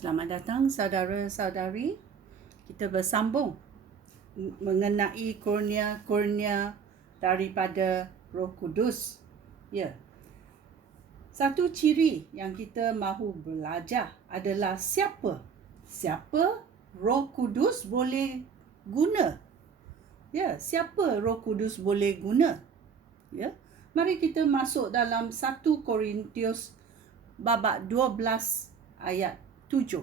Selamat datang saudara-saudari. Kita bersambung mengenai kurnia-kurnia daripada Roh Kudus. Ya. Satu ciri yang kita mahu belajar adalah siapa Roh Kudus boleh guna. Ya, siapa Roh Kudus boleh guna? Ya. Mari kita masuk dalam 1 Korintius babak 12 ayat 7. 1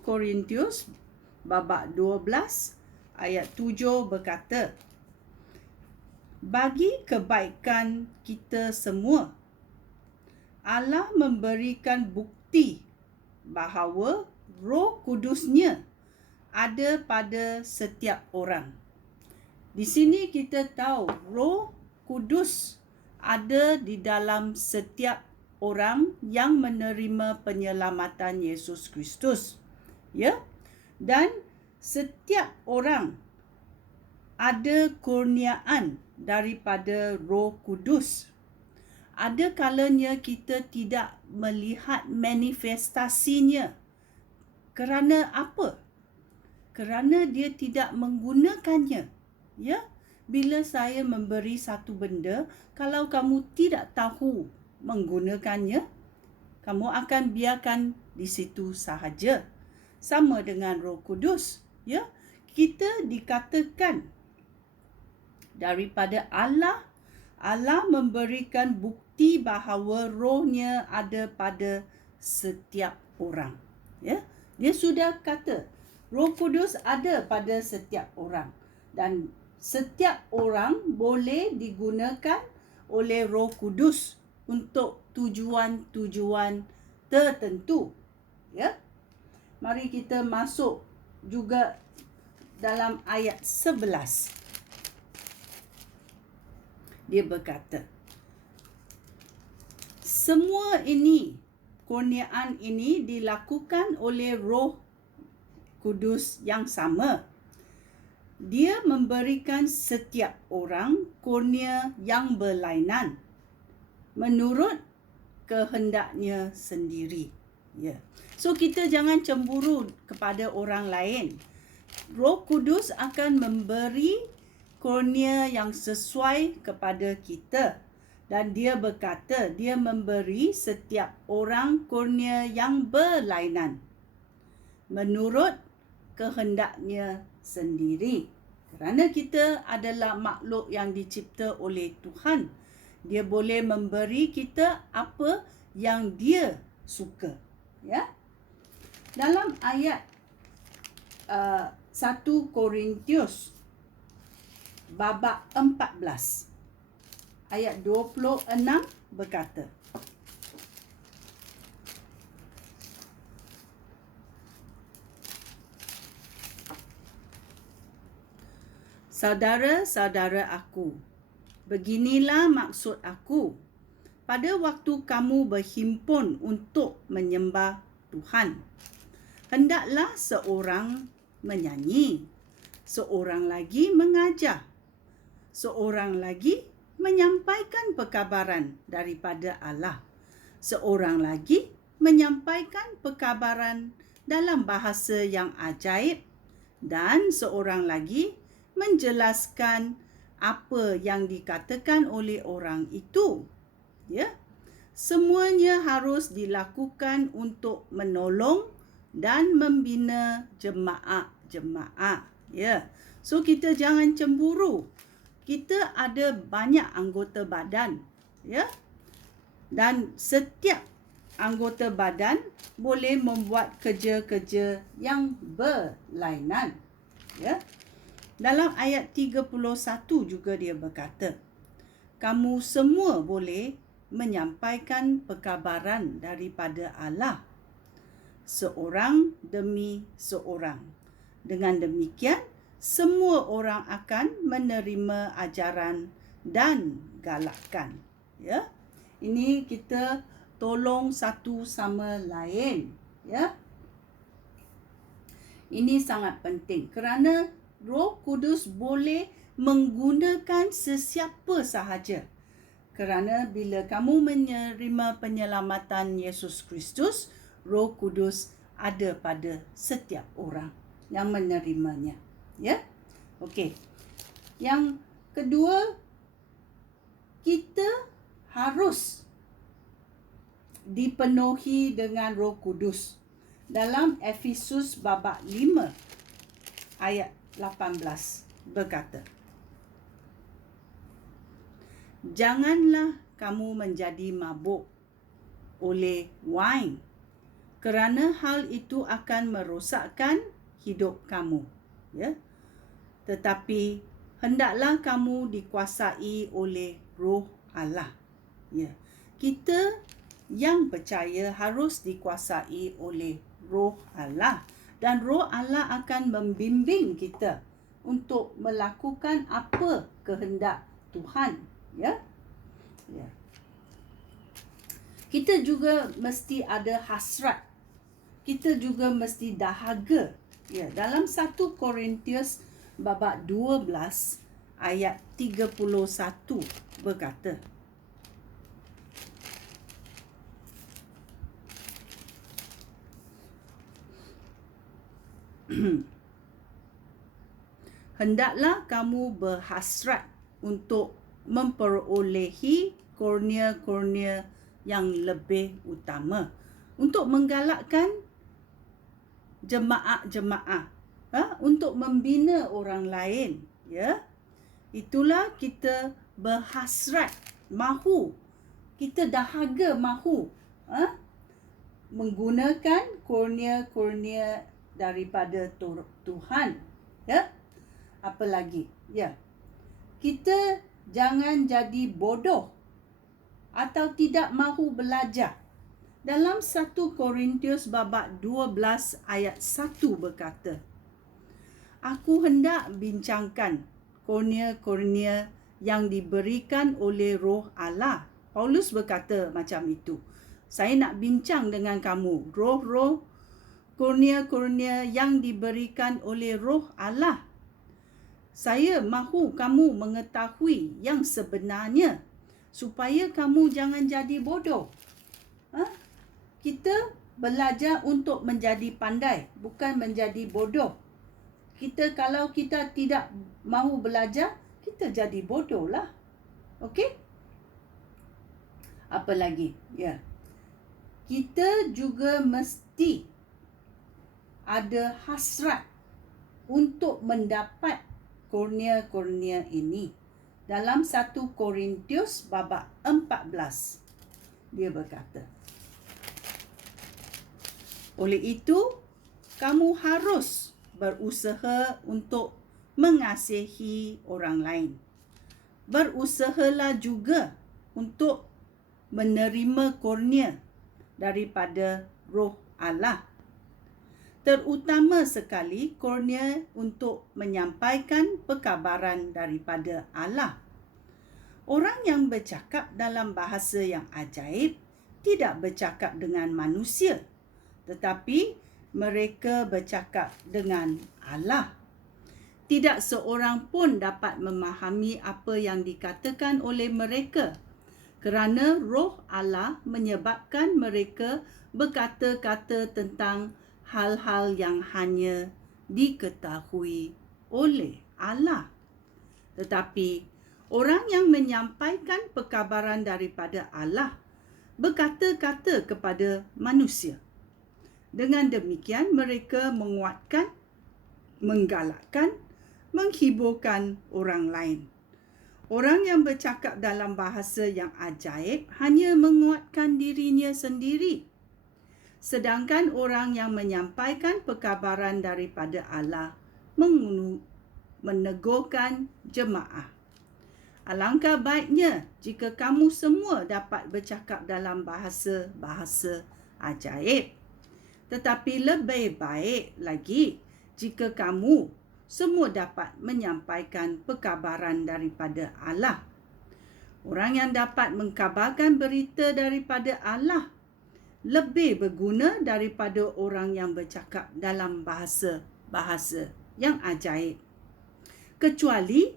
Korintius babak 12 ayat 7 berkata, bagi kebaikan kita semua, Allah memberikan bukti bahawa Roh Kudusnya ada pada setiap orang. Di sini kita tahu Roh Kudus ada di dalam setiap orang yang menerima penyelamatan Yesus Kristus. Ya. Dan setiap orang ada kurniaan daripada Roh Kudus. Ada kalanya kita tidak melihat manifestasinya. Kerana apa? Kerana dia tidak menggunakannya. Ya, bila saya memberi satu benda, kalau kamu tidak tahu menggunakannya, kamu akan biarkan di situ sahaja. Sama dengan Roh Kudus, ya. Kita dikatakan daripada Allah memberikan bukti bahawa rohnya ada pada setiap orang. Ya, dia sudah kata Roh Kudus ada pada setiap orang dan setiap orang boleh digunakan oleh Roh Kudus untuk tujuan-tujuan tertentu. Ya. Mari kita masuk juga dalam ayat 11. Dia berkata, semua ini, kurniaan ini dilakukan oleh Roh Kudus yang sama. Dia memberikan setiap orang kurnia yang berlainan menurut kehendaknya sendiri. Ya. So kita jangan cemburu kepada orang lain. Roh Kudus akan memberi kurnia yang sesuai kepada kita. Dan dia berkata, dia memberi setiap orang kurnia yang berlainan menurut kehendaknya sendiri. Kerana kita adalah makhluk yang dicipta oleh Tuhan. Dia boleh memberi kita apa yang dia suka. Ya. Dalam ayat 1 Korintius babak 14 ayat 26 berkata, saudara-saudara aku, beginilah maksud aku. Pada waktu kamu berhimpun untuk menyembah Tuhan, hendaklah seorang menyanyi, seorang lagi mengajar, seorang lagi menyampaikan perkabaran daripada Allah, seorang lagi menyampaikan perkabaran dalam bahasa yang ajaib, dan seorang lagi menjelaskan apa yang dikatakan oleh orang itu. Ya. Semuanya harus dilakukan untuk menolong dan membina jemaah-jemaah. Ya. So kita jangan cemburu. Kita ada banyak anggota badan. Ya. Dan setiap anggota badan boleh membuat kerja-kerja yang berlainan. Ya. Dalam ayat 31 juga dia berkata, kamu semua boleh menyampaikan perkabaran daripada Allah, seorang demi seorang. Dengan demikian, semua orang akan menerima ajaran dan galakan. Ya. Ini kita tolong satu sama lain. Ya. Ini sangat penting kerana Roh Kudus boleh menggunakan sesiapa sahaja. Kerana bila kamu menerima penyelamatan Yesus Kristus, Roh Kudus ada pada setiap orang yang menerimanya. Ya? Okey. Yang kedua, kita harus dipenuhi dengan Roh Kudus. Dalam Efesus babak 5 ayat 18 berkata, "Janganlah kamu menjadi mabuk oleh wain, kerana hal itu akan merosakkan hidup kamu. Ya? Tetapi hendaklah kamu dikuasai oleh Roh Allah." Ya. Kita yang percaya harus dikuasai oleh Roh Allah, dan Roh Allah akan membimbing kita untuk melakukan apa kehendak Tuhan. Ya. Ya. Kita juga mesti ada hasrat. Kita juga mesti dahaga. Ya, dalam 1 Korintius babak 12 ayat 31 berkata, "Hendaklah kamu berhasrat untuk memperolehi kurnia-kurnia yang lebih utama, untuk menggalakkan jemaah-jemaah, untuk membina orang lain. Ya, itulah kita berhasrat, mahu, kita dahaga mahu menggunakan kurnia-kurnia daripada Tuhan. Ya, apa lagi? Ya, kita jangan jadi bodoh atau tidak mahu belajar. Dalam 1 Korintius babak 12 ayat 1 berkata, "Aku hendak bincangkan kurnia-kurnia yang diberikan oleh Roh Allah." Paulus berkata macam itu. Saya nak bincang dengan kamu roh-roh, kurnia-kurnia yang diberikan oleh Roh Allah. Saya mahu kamu mengetahui yang sebenarnya, supaya kamu jangan jadi bodoh. Kita belajar untuk menjadi pandai, bukan menjadi bodoh. Kalau kita tidak mahu belajar, kita jadi bodoh lah. Okey? Apa lagi? Ya. Kita juga mesti ada hasrat untuk mendapat kurnia-kurnia ini. Dalam 1 Korintius babak 14, dia berkata, "Oleh itu, kamu harus berusaha untuk mengasihi orang lain. Berusahalah juga untuk menerima kurnia daripada Roh Allah, terutama sekali kurnia untuk menyampaikan perkabaran daripada Allah. Orang yang bercakap dalam bahasa yang ajaib tidak bercakap dengan manusia, tetapi mereka bercakap dengan Allah. Tidak seorang pun dapat memahami apa yang dikatakan oleh mereka, kerana Roh Allah menyebabkan mereka berkata-kata tentang hal-hal yang hanya diketahui oleh Allah. Tetapi orang yang menyampaikan perkabaran daripada Allah berkata-kata kepada manusia. Dengan demikian mereka menguatkan, menggalakkan, menghiburkan orang lain. Orang yang bercakap dalam bahasa yang ajaib hanya menguatkan dirinya sendiri, sedangkan orang yang menyampaikan perkabaran daripada Allah menegurkan jemaah. Alangkah baiknya jika kamu semua dapat bercakap dalam bahasa-bahasa ajaib. Tetapi lebih baik lagi jika kamu semua dapat menyampaikan perkabaran daripada Allah. Orang yang dapat mengkabarkan berita daripada Allah lebih berguna daripada orang yang bercakap dalam bahasa-bahasa yang ajaib. Kecuali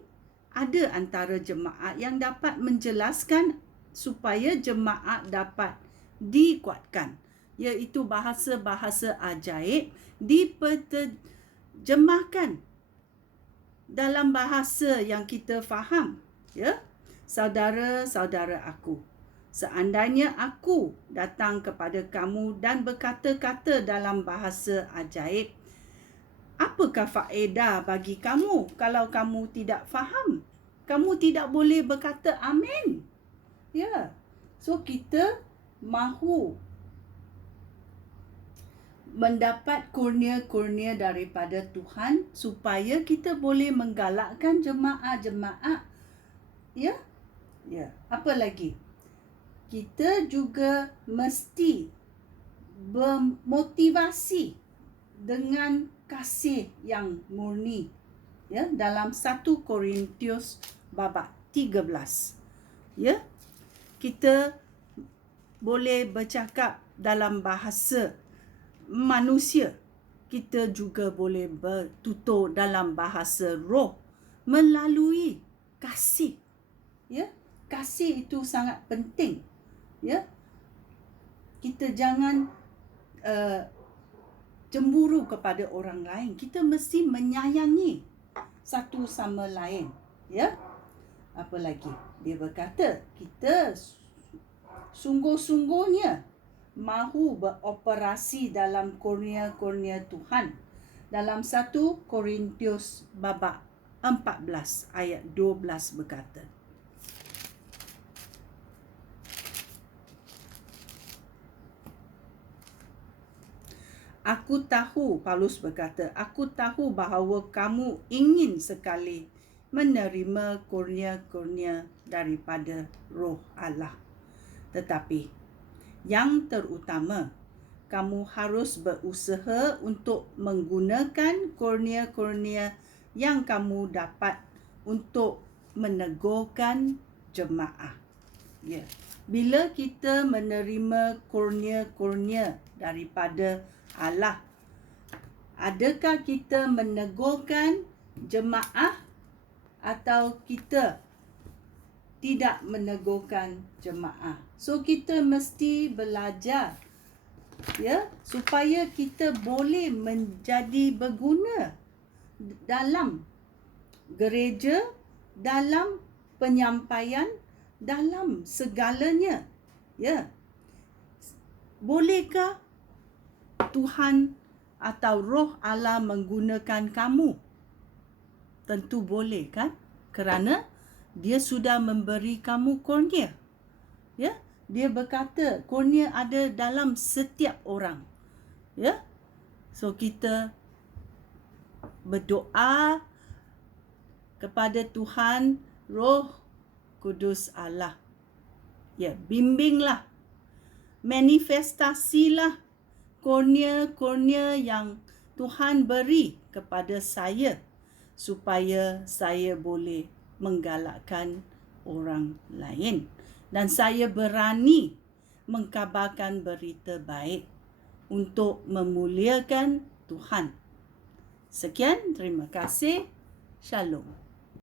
ada antara jemaat yang dapat menjelaskan supaya jemaat dapat dikuatkan, iaitu bahasa-bahasa ajaib diterjemahkan dalam bahasa yang kita faham. Ya, saudara-saudara aku, seandainya aku datang kepada kamu dan berkata-kata dalam bahasa ajaib, apakah faedah bagi kamu kalau kamu tidak faham? Kamu tidak boleh berkata amin. Ya. So kita mahu mendapat kurnia-kurnia daripada Tuhan supaya kita boleh menggalakkan jemaah-jemaah. Ya. Ya. Apa lagi? Kita juga mesti bermotivasi dengan kasih yang murni. Ya, dalam 1 Korintus bab 13. Ya. Kita boleh bercakap dalam bahasa manusia. Kita juga boleh bertutur dalam bahasa roh melalui kasih. Ya, kasih itu sangat penting. Ya. Kita jangan cemburu kepada orang lain. Kita mesti menyayangi satu sama lain. Ya. Apa lagi? Dia berkata, kita sungguh-sungguhnya mahu beroperasi dalam kurnia-kurnia Tuhan. Dalam 1 Korintus bab 14 ayat 12 berkata, aku tahu, Paulus berkata, aku tahu bahawa kamu ingin sekali menerima kurnia-kurnia daripada Roh Allah. Tetapi yang terutama, kamu harus berusaha untuk menggunakan kurnia-kurnia yang kamu dapat untuk menegurkan jemaah. Ya. Bila kita menerima kurnia-kurnia daripada Allah, adakah kita menegurkan jemaah atau kita tidak menegurkan jemaah? So kita mesti belajar, ya, supaya kita boleh menjadi berguna dalam gereja, dalam penyampaian, dalam segalanya. Ya. Bolehkah Tuhan atau Roh Allah menggunakan kamu? Tentu boleh, kan? Kerana Dia sudah memberi kamu kurnia. Ya, Dia berkata kurnia ada dalam setiap orang. Ya. So kita berdoa kepada Tuhan, Roh Kudus Allah. Ya, bimbinglah, manifestasilah kurnia-kurnia yang Tuhan beri kepada saya supaya saya boleh menggalakkan orang lain dan saya berani mengkabarkan berita baik untuk memuliakan Tuhan. Sekian, terima kasih. Shalom.